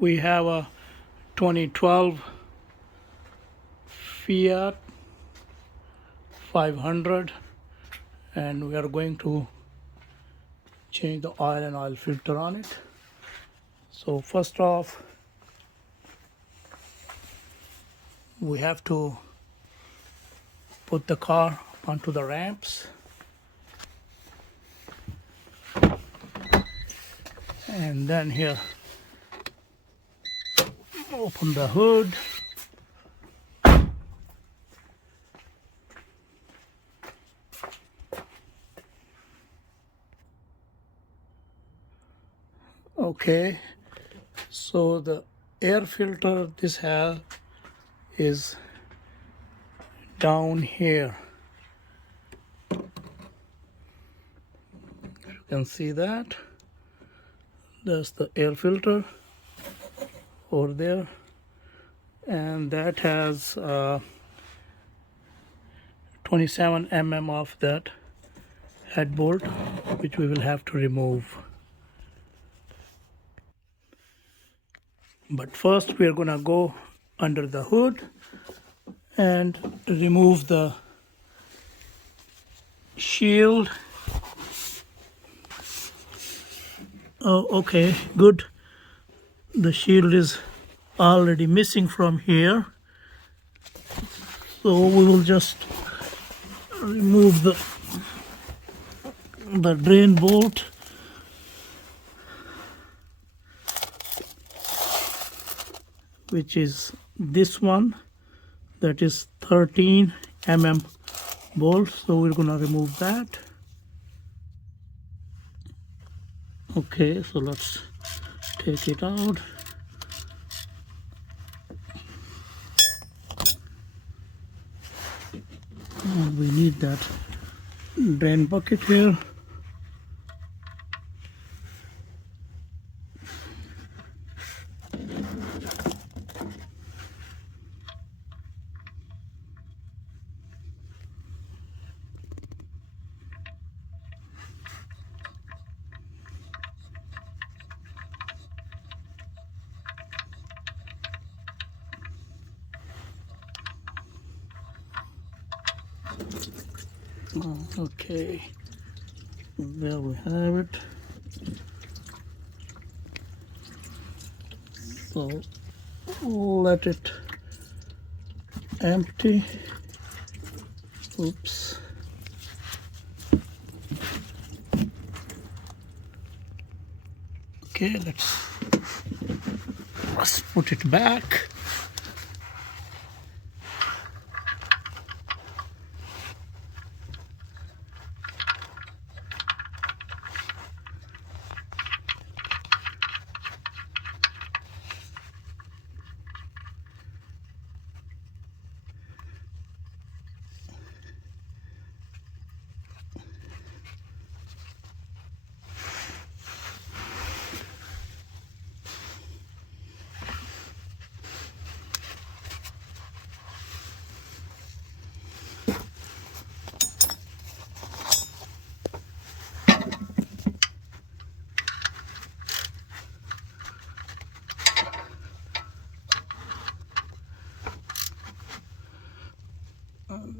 We have a 2012 Fiat 500 and we are going to change the oil and oil filter on it. So first off, we have to put the car onto the ramps, and then here open the hood. Okay, so the air filter this has is down here. You can see that. That's the air filter over there, and that has 27 mm of that head bolt, which we will have to remove. But first we are gonna go under the hood and remove the shield. Oh, okay, good. The shield is already missing from here, so we will just remove the drain bolt. Which is this one, that is 13 mm bolt, so we're gonna remove that. Okay, so let's take it out. And we need that drain bucket here. Okay, there we have it. So let it empty. Oops. Okay, let's put it back.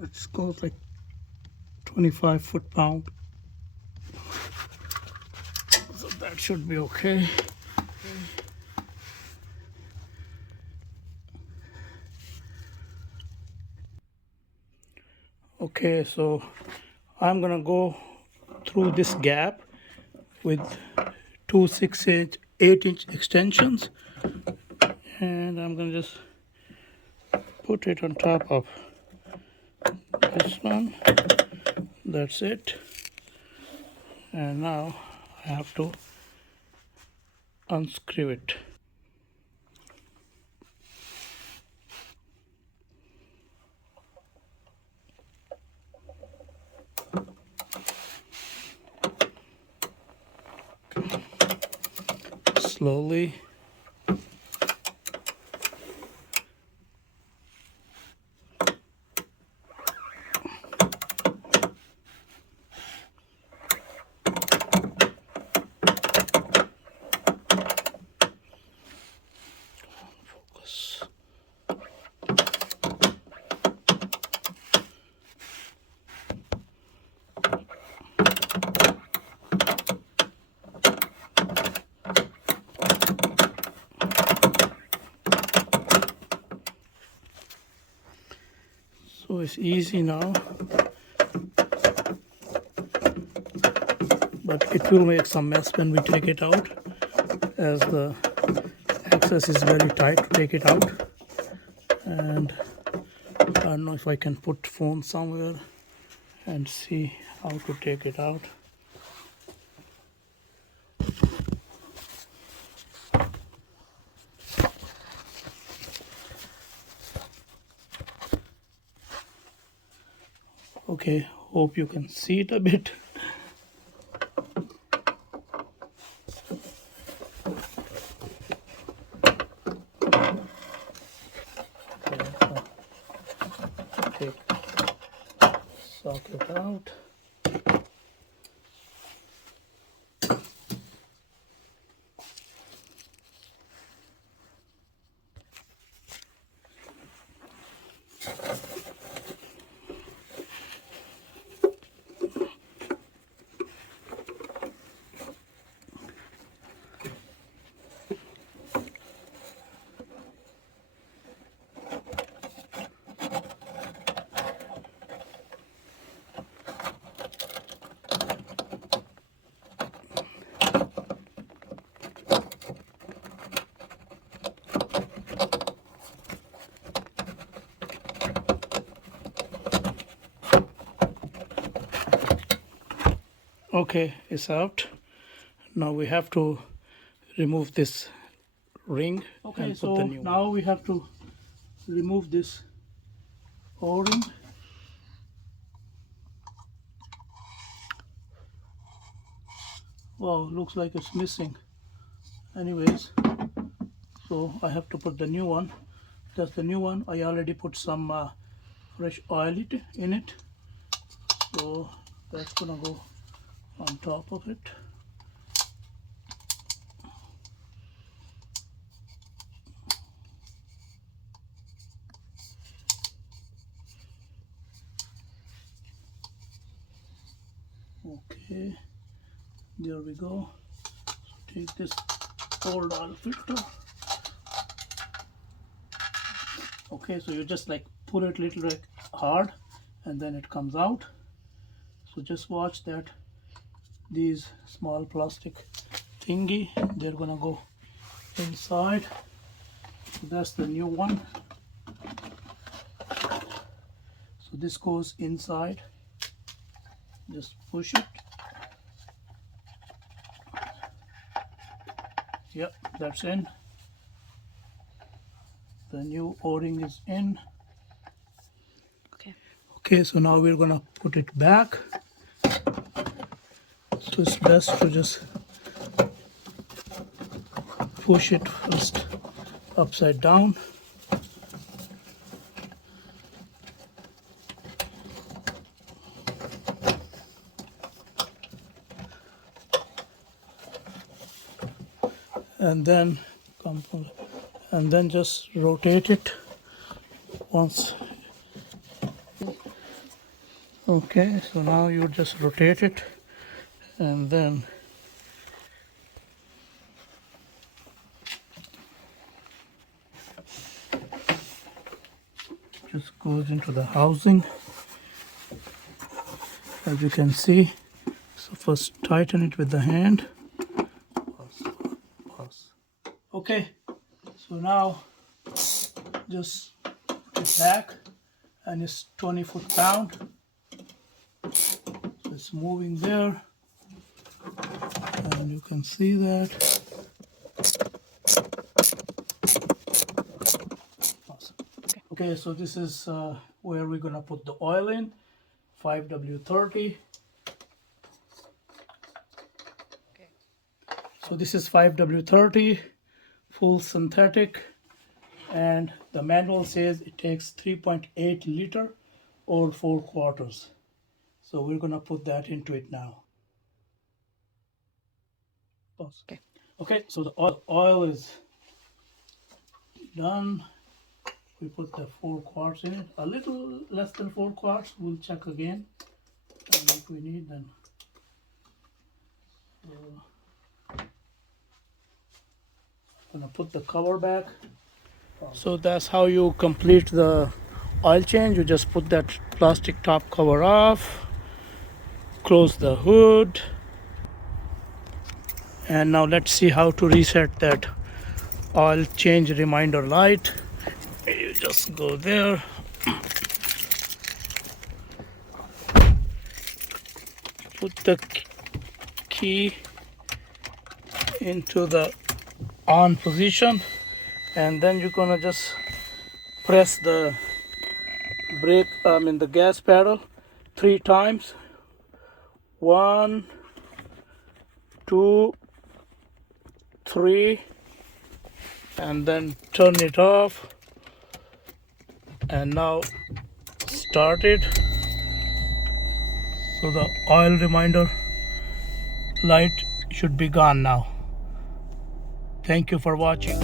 Let's go like 25 foot-pound. So that should be okay. Okay, so I'm gonna go through this gap with two 6-inch, 8-inch extensions, and I'm gonna just put it on top of this one. That's it. And now I have to unscrew it. Slowly. So it's easy now, but it will make some mess when we take it out, as the access is very tight to take it out. And I don't know if I can put phone somewhere and see how to take it out. Okay, hope you can see it a bit. Okay, take socket out. Okay, it's out. Now we have to remove this ring. Okay, and put the new now one. We have to remove this O-ring. Wow, looks like it's missing. Anyways, so I have to put the new one. That's the new one. I already put some fresh oil in it, so that's gonna go on top of it. Okay, there we go. So take this old oil filter. Okay, so you just like pull it little like hard and then it comes out. So just watch that these small plastic thingy, they're gonna go inside. So that's the new one. So this goes inside. Just push it. Yep, that's in. The new O-ring is in. Okay, so now we're gonna put it back. So it's best to just push it first upside down. And then just rotate it once. Okay, so now you just rotate it and then just goes into the housing, as you can see. So first tighten it with the hand. Okay, so now just put it back, and it's 20 foot-pound. So it's moving there, and you can see that. Awesome. Okay, so this is where we're gonna put the oil in, 5W30. So this is 5W30, full synthetic, and the manual says it takes 3.8 liter or 4 quarters. So we're gonna put that into it now. Pause. Okay, so the oil is done. We put the 4 quarts in it, a little less than 4 quarts. We'll check again, and if we need, then I'm gonna put the cover back. So that's how you complete the oil change, you just put that plastic top cover off, close the hood, and now let's see how to reset that oil change reminder light. You just go there, put the key into the on position, and then you're gonna just press the brake, the gas pedal 3 times. 1, 2, 3, and then turn it off, and now start it. So the oil reminder light should be gone now. Thank you for watching.